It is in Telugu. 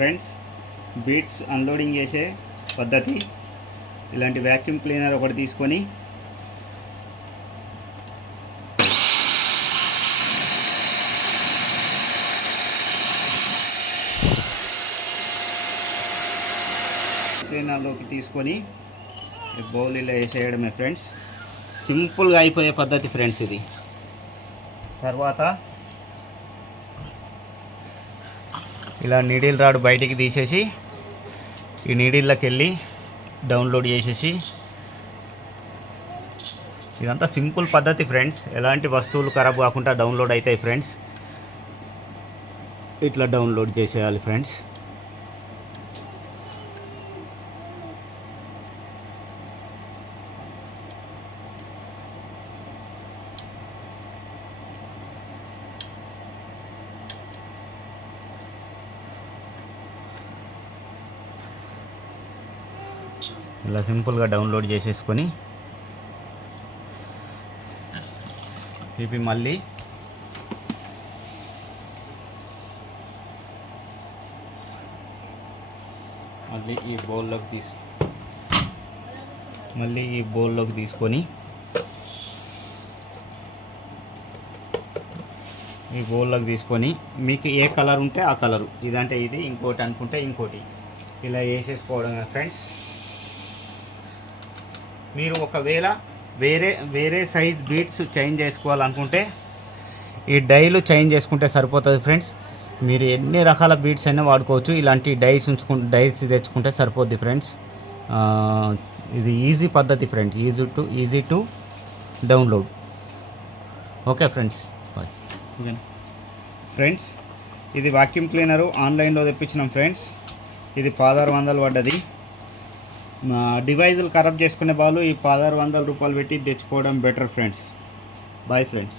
ఫ్రెండ్స్, బీట్స్ అన్లోడింగ్ చేసే పద్ధతి. ఇలాంటి వ్యాక్యూమ్ క్లీనర్ ఒకటి తీసుకొని క్లీనర్లోకి తీసుకొని బౌల్ ఇలా వేసేయడమే ఫ్రెండ్స్. సింపుల్గా అయిపోయే పద్ధతి ఫ్రెండ్స్ ఇది. తర్వాత ఇలా నీడిల్ రాడ్ బయటికి తీసేసి ఈ నీడిల్లోకి వెళ్ళి డౌన్లోడ్ చేసేసి, ఇదంతా సింపుల్ పద్ధతి ఫ్రెండ్స్. ఎలాంటి వస్తువులు ఖరాబ్ కాకుండా డౌన్లోడ్ అవుతాయి ఫ్రెండ్స్. ఇట్లా డౌన్లోడ్ చేసేయాలి ఫ్రెండ్స్. ఇలా సింపుల్గా డౌన్లోడ్ చేసేసుకొని ఇవి మళ్ళీ ఈ బౌల్లోకి తీసుకొని మీకు ఏ కలర్ ఉంటే ఆ కలరు, ఇదంటే ఇది, ఇంకోటి అనుకుంటే ఇంకోటి, ఇలా వేసేసుకోవడం ఫ్రెండ్స్. మీరు ఒకవేళ వేరే సైజ్ బీట్స్ చేంజ్ చేసుకోవాలనుకుంటే ఈ డైలు చేంజ్ చేసుకుంటే సరిపోతుంది ఫ్రెండ్స్. మీరు ఎన్ని రకాల బీట్స్ అయినా వాడుకోవచ్చు. ఇలాంటి డైస్ తెచ్చుకుంటే సరిపోద్ది ఫ్రెండ్స్. ఇది ఈజీ పద్ధతి friends, easy to download. Okay friends, bye. Friends, ఇది వాక్యూమ్ క్లీనరు ఆన్లైన్లో తెప్పించినాం ఫ్రెండ్స్. ఇది 1600 పడ్డది. డివైజులు ఖరాబ్ చేసుకునే వాళ్ళు ఈ 1600 రూపాయలు పెట్టి తెచ్చుకోవడం బెటర్ ఫ్రెండ్స్. Bye friends.